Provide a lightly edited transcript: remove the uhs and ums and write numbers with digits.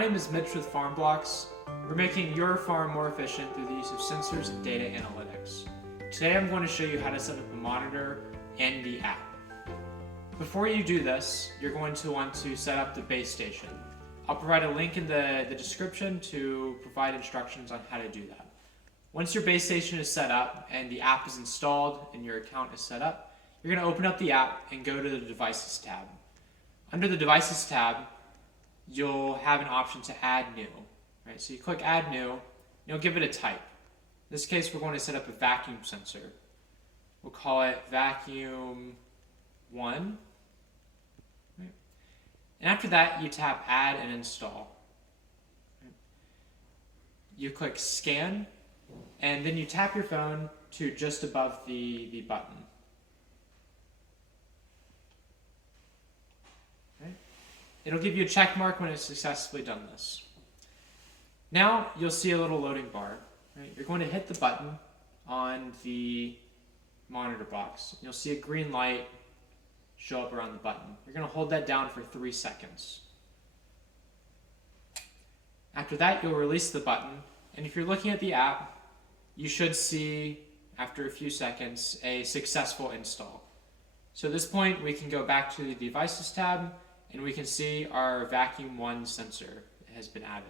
My name is Mitch with Farmblox. We're making your farm more efficient through the use of sensors and data analytics. Today I'm going to show you how to set up a monitor and the app. Before you do this, you're going to want to set up the base station. I'll provide a link in the description to provide instructions on how to do that. Once your base station is set up and the app is installed and your account is set up, you're going to open up the app and go to the Devices tab. Under the Devices tab, you'll have an option to add new. Right? So you click Add New, and you'll give it a type. In this case, we're going to set up a vacuum sensor. We'll call it Vacuum 1. Right? And after that, you tap Add and Install. Right? You click Scan, and then you tap your phone to just above the button. Okay. It'll give you a check mark when it's successfully done this. Now you'll see a little loading bar. Right? You're going to hit the button on the monitor box. You'll see a green light show up around the button. You're going to hold that down for 3 seconds. After that, you'll release the button, and if you're looking at the app, you should see, after a few seconds, a successful install. So at this point, we can go back to the Devices tab, and we can see our Vacuum 1 sensor has been added.